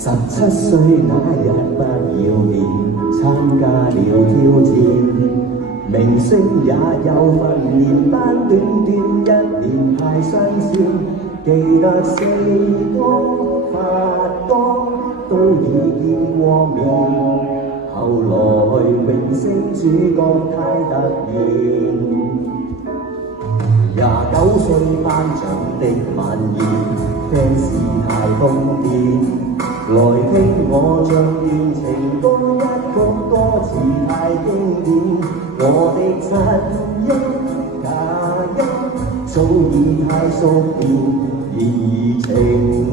17歲那日不要臉，參加了挑戰，明星也有訓練班，短短1年派新鮮。記得四哥、發哥都已見過面，後來明星主角太突然。29歲頒獎的晚宴 ，fans 太瘋癲，來聽我唱完情歌一曲，歌詞太經典。我的真音假音早已太熟練，然而情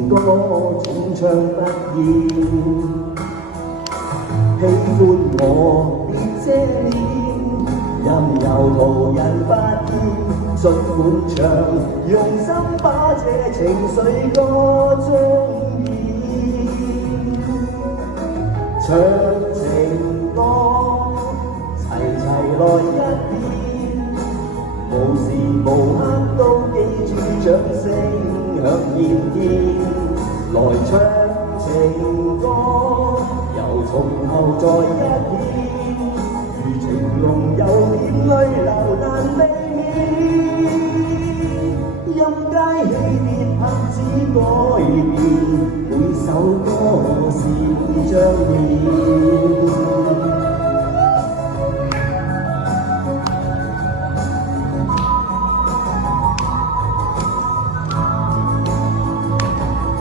歌總唱不厭。喜歡我別遮面，任由途人發現。盡管唱，用心把這情緒歌中演。唱情歌，齊齊來一遍，無時無刻都記住掌聲響遍天。來唱情歌，又從頭再一遍，如情濃有點淚流難避免。音階起跌拍子改變，每首歌是會彰顯。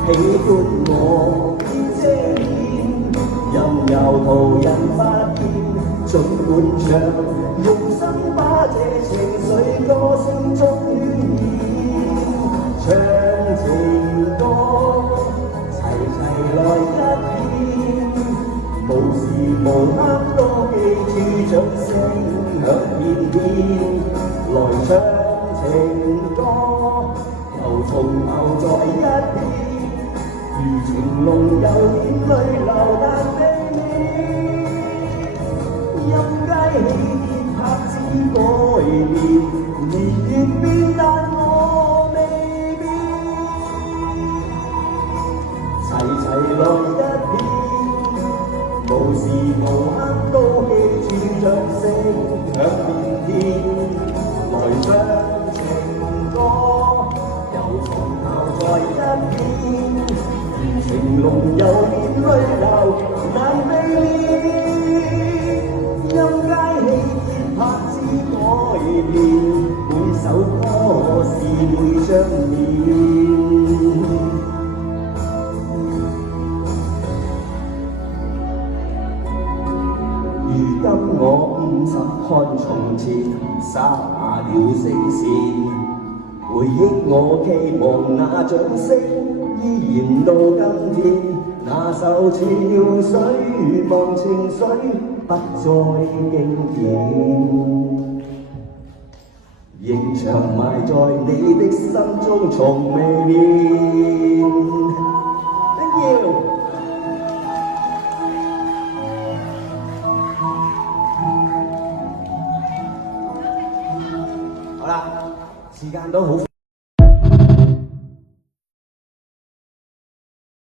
喜歡我別遮面，任由途人發現，盡管唱，用心把這情緒歌聲中渲染。唱情歌，齊齊來一遍，無時無刻都記住掌聲響遍天。來唱情歌，又從頭再一遍，如情濃有點淚流難避免。音階起跌拍子改變，年月變但我未變。齊齊來一遍，無時無刻都記住掌聲響遍天。來唱情歌，又從頭再一遍，如情濃有點淚流難避免。音階起跌拍子改變，每首歌是會彰顯。如今我50看從前，灑了聲線，回憶我期望那掌聲依然到今天。那首潮水忘情水不再經典，仍長埋在你的心中從未變。Thank you。好啦，時間都好。